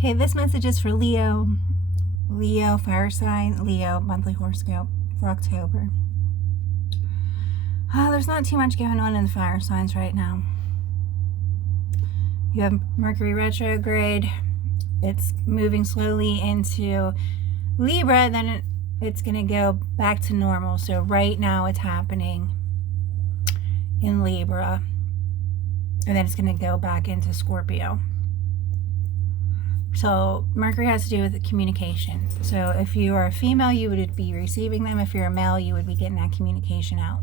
Okay, this message is for Leo. Leo, fire sign, Leo, monthly horoscope for October. There's not too much going on in the fire signs right now. You have Mercury retrograde. It's moving slowly into Libra, then it's going to go back to normal. So right now it's happening in Libra, and then it's going to go back into Scorpio. So Mercury has to do with communication. So if you are a female, you would be receiving them. If you're a male, you would be getting that communication out.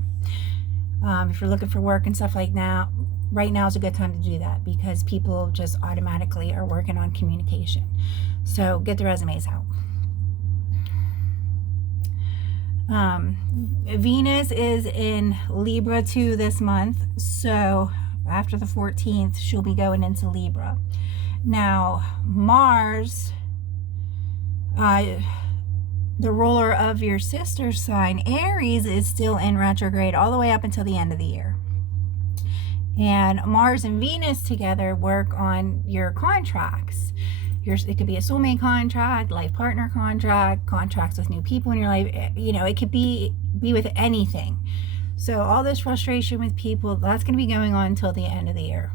If you're looking for work and stuff like that, right now is a good time to do that because people just automatically are working on communication. So get the resumes out. Venus is in Libra too this month. So after the 14th, she'll be going into Libra. Now, Mars, the ruler of your sister's sign, Aries, is still in retrograde all the way up until the end of the year. And Mars and Venus together work on your contracts. It could be a soulmate contract, life partner contract, contracts with new people in your life. You know, it could be with anything. So all this frustration with people, that's going to be going on until the end of the year.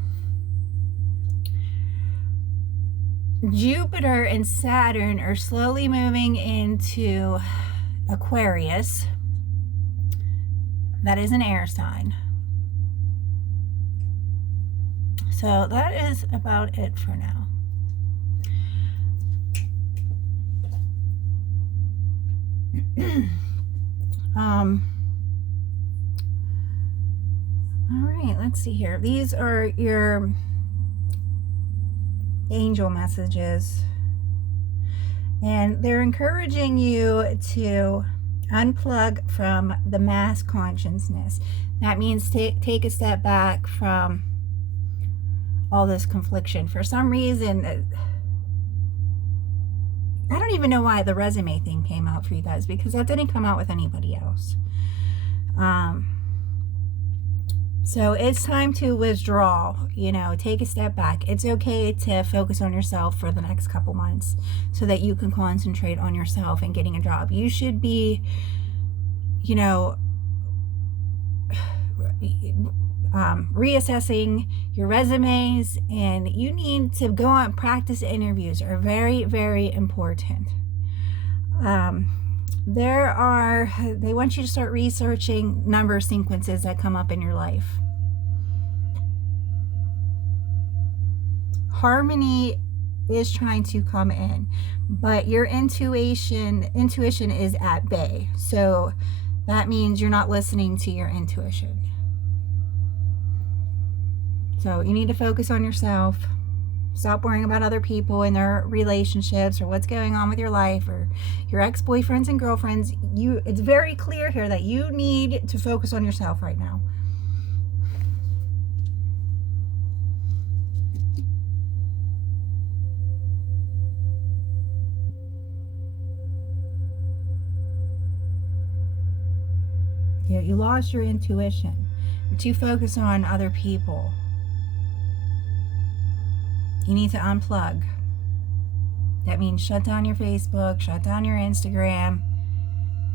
Jupiter and Saturn are slowly moving into Aquarius. That is an air sign. So that is about it for now. All right, let's see here. These are your angel messages, and they're encouraging you to unplug from the mass consciousness. That means take a step back from all this confliction. For some reason, I don't even know why the resume thing came out for you guys, because that didn't come out with anybody else. So it's time to withdraw, take a step back. It's okay to focus on yourself for the next couple months so that you can concentrate on yourself and getting a job. You should be, reassessing your resumes, and you need to go on practice interviews are very, very important. They want you to start researching number sequences that come up in your life. Harmony is trying to come in, but your intuition is at bay. So that means you're not listening to your intuition. So you need to focus on yourself. Stop worrying about other people and their relationships or what's going on with your life or your ex-boyfriends and girlfriends. It's very clear here that you need to focus on yourself right now. You lost your intuition. You're too focused on other people. You need to unplug. That means shut down your Facebook, shut down your Instagram,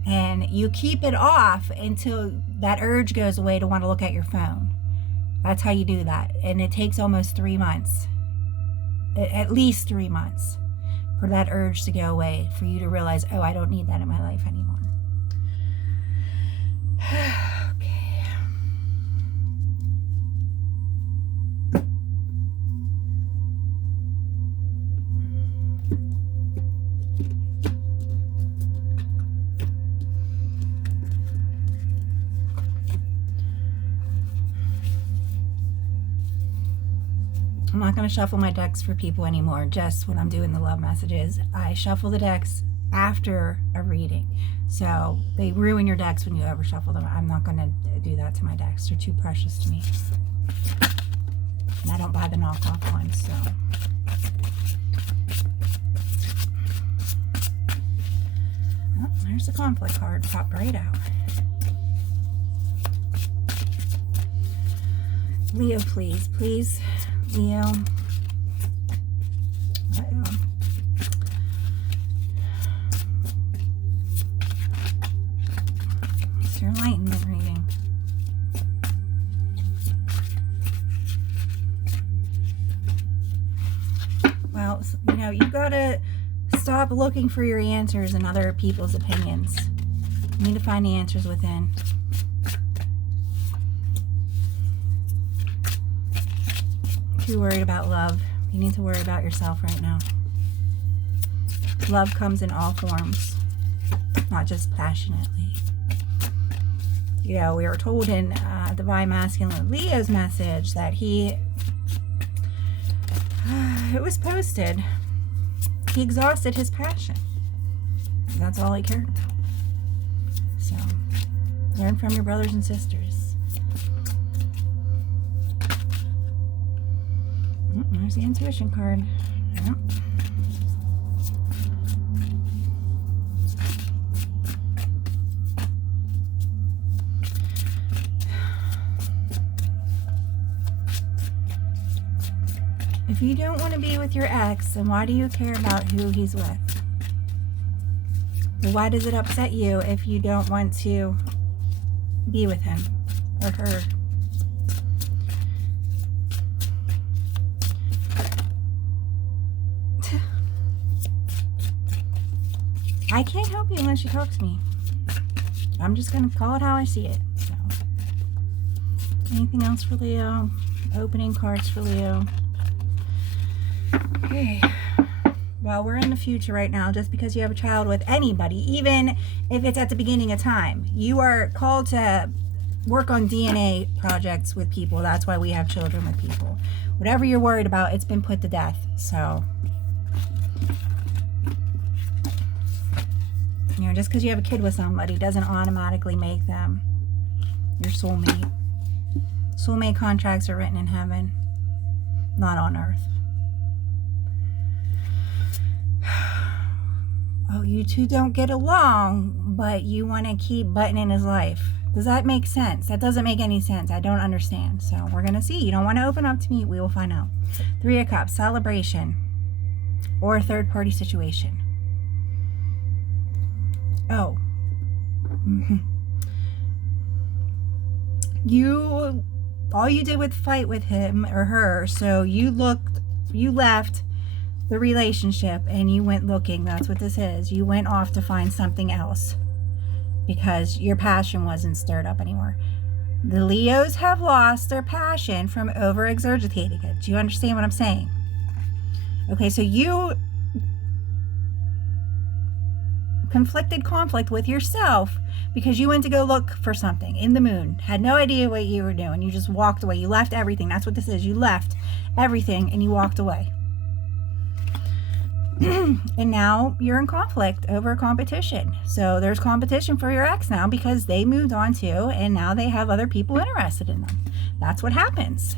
and you keep it off until that urge goes away to want to look at your phone. That's how you do that. And it takes almost 3 months, at least 3 months, for that urge to go away, for you to realize, oh, I don't need that in my life anymore. I'm not going to shuffle my decks for people anymore, just when I'm doing the love messages. I shuffle the decks after a reading. So they ruin your decks when you over shuffle them. I'm not going to do that to my decks. They're too precious to me. And I don't buy the knockoff ones, so. Oh, there's the conflict card. Popped right out. Leo, please. Leo. Well, you know, you gotta stop looking for your answers in other people's opinions. You need to find the answers within. Too worried about love. You need to worry about yourself right now. Love comes in all forms, not just passionately. You know, we were told in Divine Masculine Leo's message that it was posted, he exhausted his passion. That's all he cared about. So, learn from your brothers and sisters. There's the intuition card. Yep. If you don't want to be with your ex, then why do you care about who he's with? Well, why does it upset you if you don't want to be with him or her? I can't help you unless you talk to me. I'm just going to call it how I see it. So, anything else for Leo? Opening cards for Leo. Okay. Well, we're in the future right now. Just because you have a child with anybody, even if it's at the beginning of time, you are called to work on DNA projects with people. That's why we have children with people. Whatever you're worried about, it's been put to death. So, you know, just because you have a kid with somebody doesn't automatically make them your soulmate. Soulmate contracts are written in heaven, not on earth. Oh, you two don't get along, but you want to keep butting in his life. Does that make sense? That doesn't make any sense. I don't understand. So we're going to see. You don't want to open up to me. We will find out. 3 of Cups, celebration, or a third-party situation. Oh. All you did was fight with him or her, so you left the relationship and you went looking. That's what this is. You went off to find something else because your passion wasn't stirred up anymore. The Leos have lost their passion from over-exergitating it. Do you understand what I'm saying? Okay, so you conflict with yourself because you went to go look for something in the moon, had no idea what you were doing. You just walked away. You left everything. That's what this is. You left everything and you walked away. And now you're in conflict over competition. So there's competition for your ex now because they moved on too, and now they have other people interested in them. That's what happens.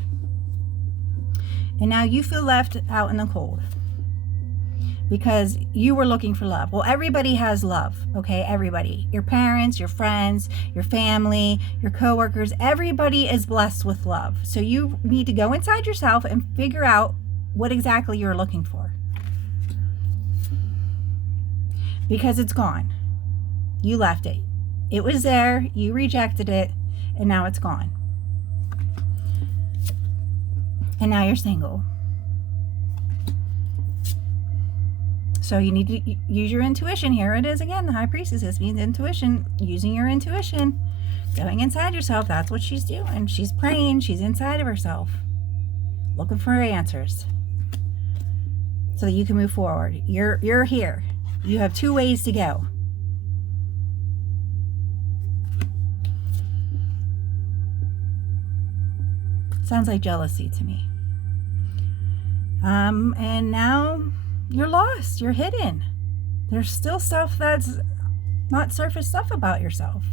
And now you feel left out in the cold because you were looking for love. Well, everybody has love, okay? Everybody. Your parents, your friends, your family, your coworkers, everybody is blessed with love. So you need to go inside yourself and figure out what exactly you're looking for. Because it's gone. You left it. It was there, you rejected it, and now it's gone. And now you're single. So you need to use your intuition. Here it is again. The High Priestess. This means intuition. Using your intuition. Going inside yourself. That's what she's doing. She's praying. She's inside of herself. Looking for answers. So that you can move forward. You're here. You have 2 ways to go. Sounds like jealousy to me. And now you're lost. You're hidden. There's still stuff that's not surface stuff about yourself.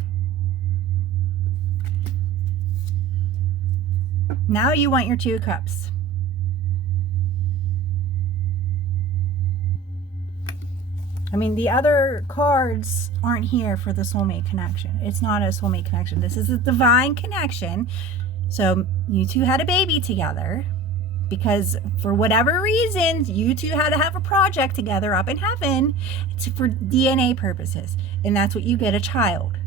Now you want your 2 of Cups. I mean, the other cards aren't here for the soulmate connection. It's not a soulmate connection. This is a divine connection. So you two had a baby together because for whatever reasons, you two had to have a project together up in heaven for DNA purposes. And that's what you get, a child.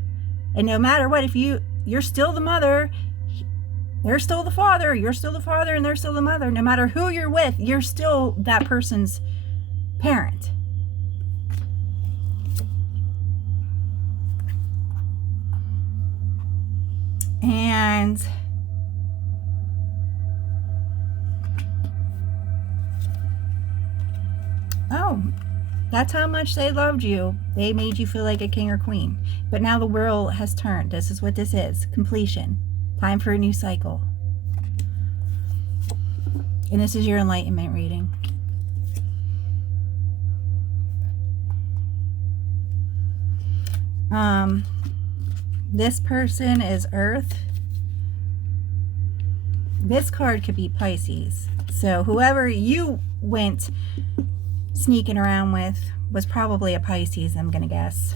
And no matter what, if you're still the mother, They're still the father, you're still the father, and they're still the mother. No matter who you're with, you're still that person's parent. And oh, that's how much they loved you. They made you feel like a king or queen. But now the world has turned. This is what this is. Completion. Time for a new cycle. And this is your enlightenment reading. This person is Earth. This card could be Pisces. So whoever you went sneaking around with was probably a Pisces, I'm going to guess.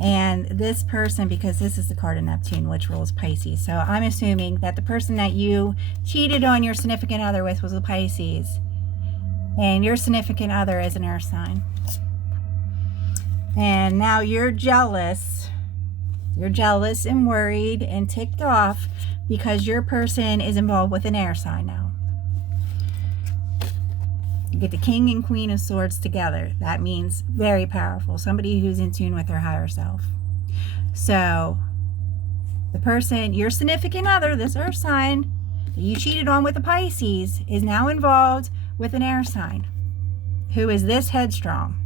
And this person, because this is the card of Neptune, which rules Pisces. So I'm assuming that the person that you cheated on your significant other with was a Pisces. And your significant other is an earth sign. And now you're jealous. You're jealous and worried and ticked off because your person is involved with an air sign now. You get the King and Queen of Swords together. That means very powerful. Somebody who's in tune with their higher self. So the person, your significant other, this earth sign that you cheated on with a Pisces, is now involved with an air sign who is this headstrong.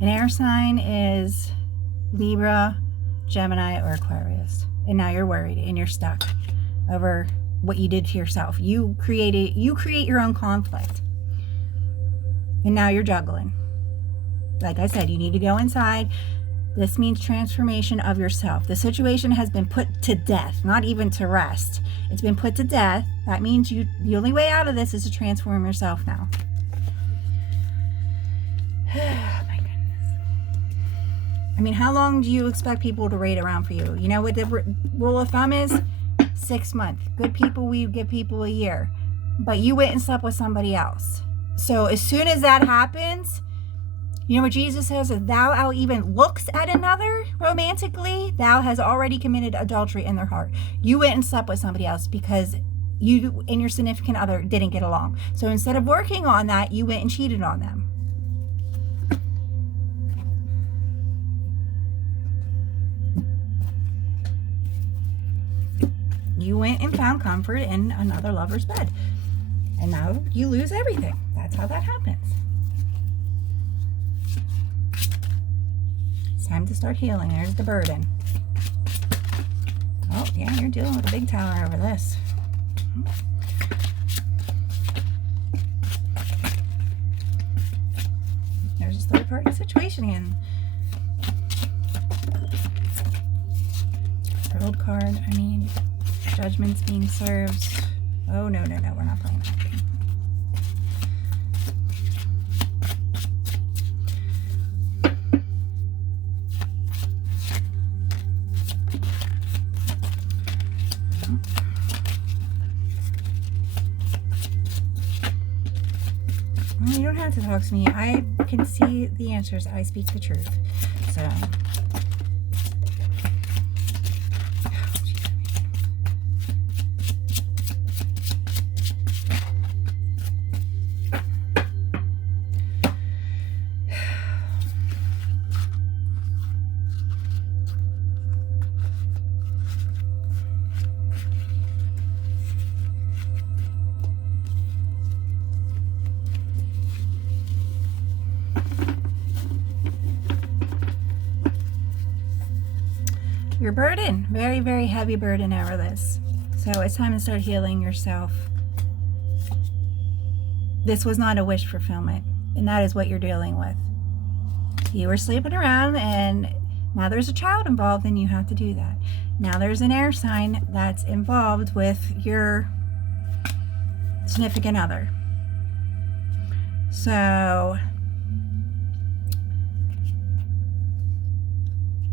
An air sign is Libra, Gemini, or Aquarius. And now you're worried and you're stuck over what you did to yourself. You create your own conflict. And now you're juggling. Like I said, you need to go inside. This means transformation of yourself. The situation has been put to death, not even to rest. It's been put to death. That means the only way out of this is to transform yourself now. My goodness. I mean, how long do you expect people to wait around for you? You know what the rule of thumb is? 6 months. Good people, we give people a year. But you went and slept with somebody else. So as soon as that happens, you know what Jesus says? If thou even looks at another romantically, thou has already committed adultery in their heart. You went and slept with somebody else because you and your significant other didn't get along. So instead of working on that, you went and cheated on them. You went and found comfort in another lover's bed. And now you lose everything. That's how that happens. It's time to start healing. There's the burden. Oh, yeah, you're dealing with a big tower over this. There's this third party situation again. World card, I mean, judgment's being served. Oh, no, we're not playing that game. You don't have to talk to me. I can see the answers. I speak the truth. So... your burden, very, very heavy burden over this. So it's time to start healing yourself. This was not a wish fulfillment, and that is what you're dealing with. You were sleeping around, and now there's a child involved, and you have to do that. Now there's an air sign that's involved with your significant other. So...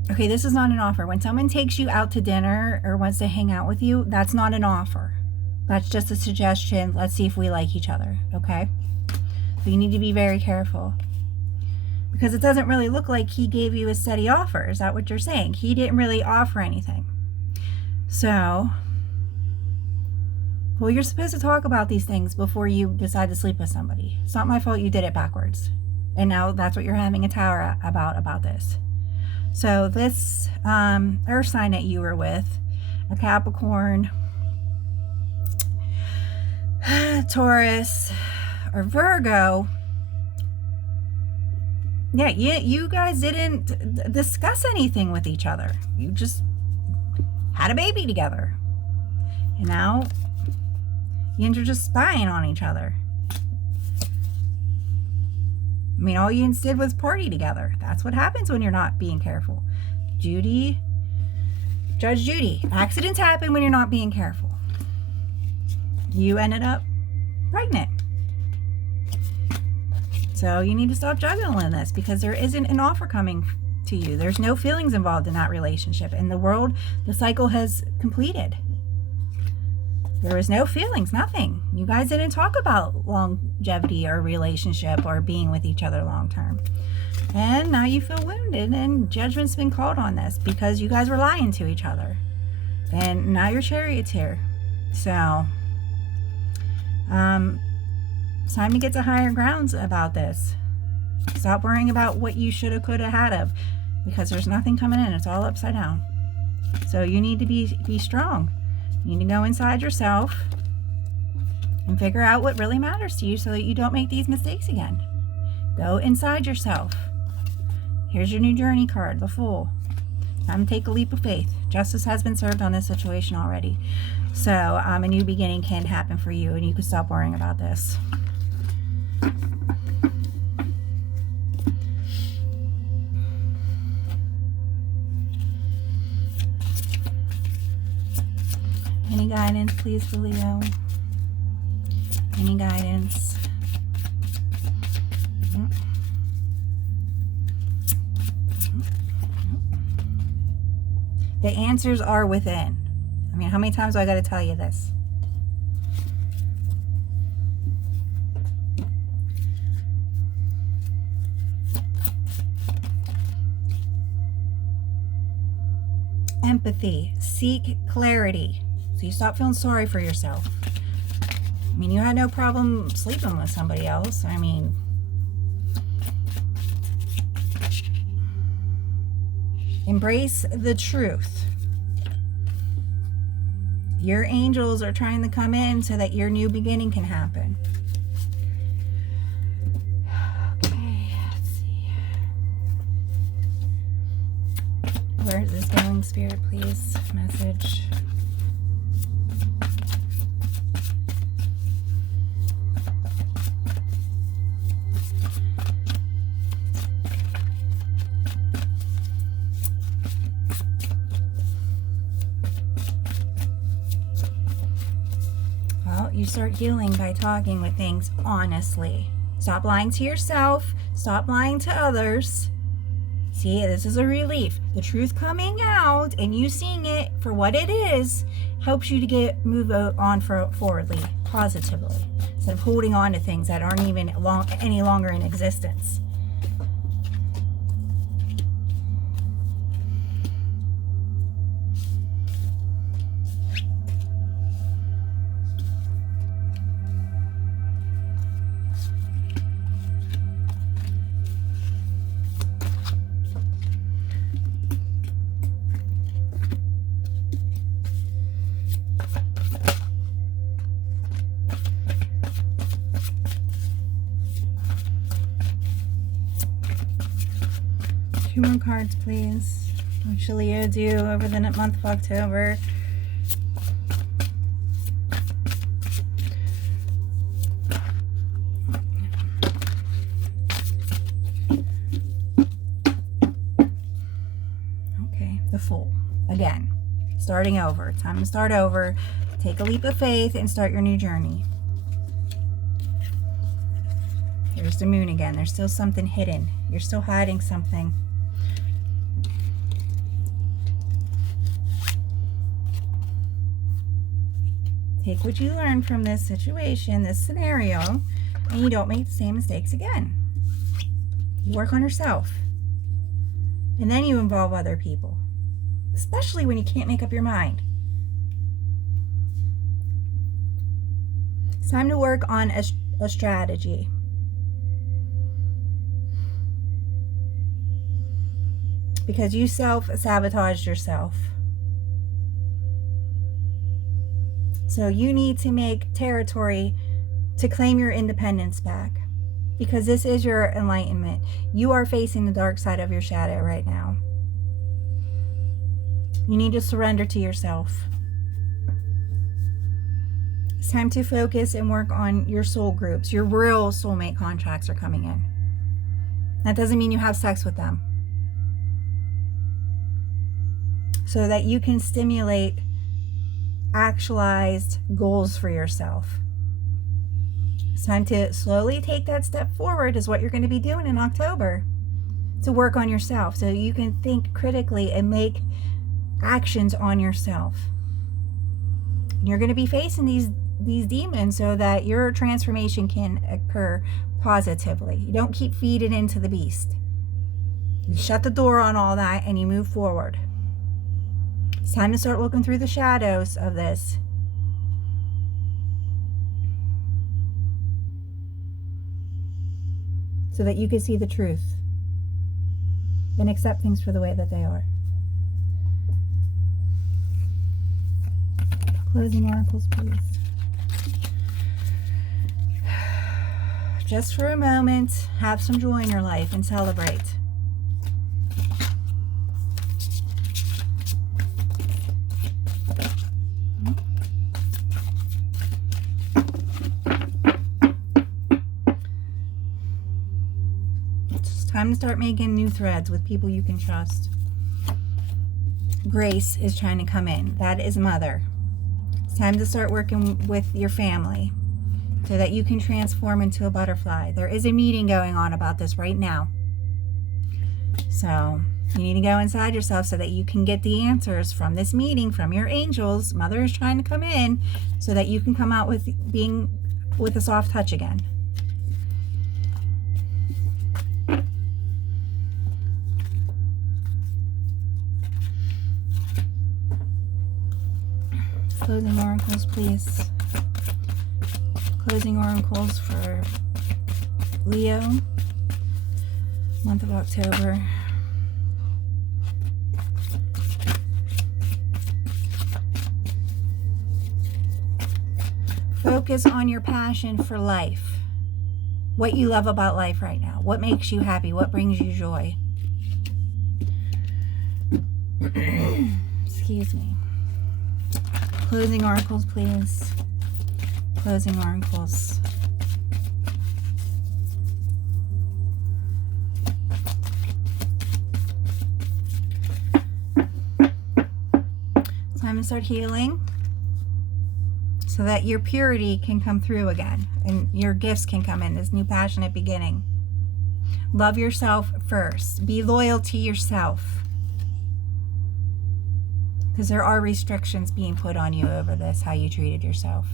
okay, this is not an offer. When someone takes you out to dinner or wants to hang out with you, that's not an offer. That's just a suggestion. Let's see if we like each other, okay? So you need to be very careful. Because it doesn't really look like he gave you a steady offer. Is that what you're saying? He didn't really offer anything. So, well, you're supposed to talk about these things before you decide to sleep with somebody. It's not my fault you did it backwards. And now that's what you're having a tower about this. So this earth sign that you were with, a Capricorn, Taurus, or Virgo, yeah, you guys didn't discuss anything with each other. You just had a baby together. And now you're just spying on each other. I mean, all you did was party together. That's what happens when you're not being careful. Judge Judy, accidents happen when you're not being careful. You ended up pregnant. So you need to stop juggling this, because there isn't an offer coming to you. There's no feelings involved in that relationship. In the world, the cycle has completed. There was no feelings, nothing. You guys didn't talk about longevity or relationship or being with each other long term. And now you feel wounded, and judgment's been called on this because you guys were lying to each other. And now your Chariot's here. So, it's time to get to higher grounds about this. Stop worrying about what you shoulda, coulda, hadda, because there's nothing coming in. It's all upside down. So you need to be strong. You need to go inside yourself and figure out what really matters to you so that you don't make these mistakes again. Go inside yourself. Here's your new journey card, the Fool. Time to take a leap of faith. Justice has been served on this situation already. So a new beginning can happen for you, and you can stop worrying about this. Any guidance, please, for Leo? Any guidance? The answers are within. I mean, how many times do I got to tell you this? Empathy. Seek clarity. So you stop feeling sorry for yourself. I mean, you had no problem sleeping with somebody else. I mean, embrace the truth. Your angels are trying to come in so that your new beginning can happen. Okay, let's see. Where is this going, Spirit, please? Message. You start healing by talking with things honestly. Stop lying to yourself. Stop lying to others. See, this is a relief. The truth coming out and you seeing it for what it is helps you to move on forwardly, positively, instead of holding on to things that aren't even any longer in existence. Two more cards, please. What should Leo do over the month of October? Okay, the Fool. Again, starting over. Time to start over. Take a leap of faith and start your new journey. There's the Moon again. There's still something hidden. You're still hiding something. Take what you learned from this situation, this scenario, and you don't make the same mistakes again. You work on yourself. And then you involve other people, especially when you can't make up your mind. It's time to work on a strategy. Because you self-sabotaged yourself. So you need to make territory to claim your independence back. Because this is your enlightenment. You are facing the dark side of your shadow right now. You need to surrender to yourself. It's time to focus and work on your soul groups. Your real soulmate contracts are coming in. That doesn't mean you have sex with them. So that you can stimulate actualized goals for yourself. It's time to slowly take that step forward is what you're going to be doing in October. To work on yourself so you can think critically and make actions on yourself. You're going to be facing these demons so that your transformation can occur positively. You don't keep feeding into the beast. You shut the door on all that and you move forward. It's time to start looking through the shadows of this. So that you can see the truth and accept things for the way that they are. Closing oracles, please. Just for a moment, have some joy in your life and celebrate. It's time to start making new threads with people you can trust. Grace is trying to come in. That is Mother. It's time to start working with your family so that you can transform into a butterfly. There is a meeting going on about this right now. So you need to go inside yourself so that you can get the answers from this meeting, from your angels. Mother is trying to come in so that you can come out with being with a soft touch again. Closing oracles, please. Closing oracles for Leo, month of October. Focus on your passion for life. What you love about life right now. What makes you happy? What brings you joy? Excuse me. Closing oracles, please. Closing oracles. Time to start healing so that your purity can come through again and your gifts can come in, this new passionate beginning. Love yourself first. Be loyal to yourself. Because there are restrictions being put on you over this, how you treated yourself.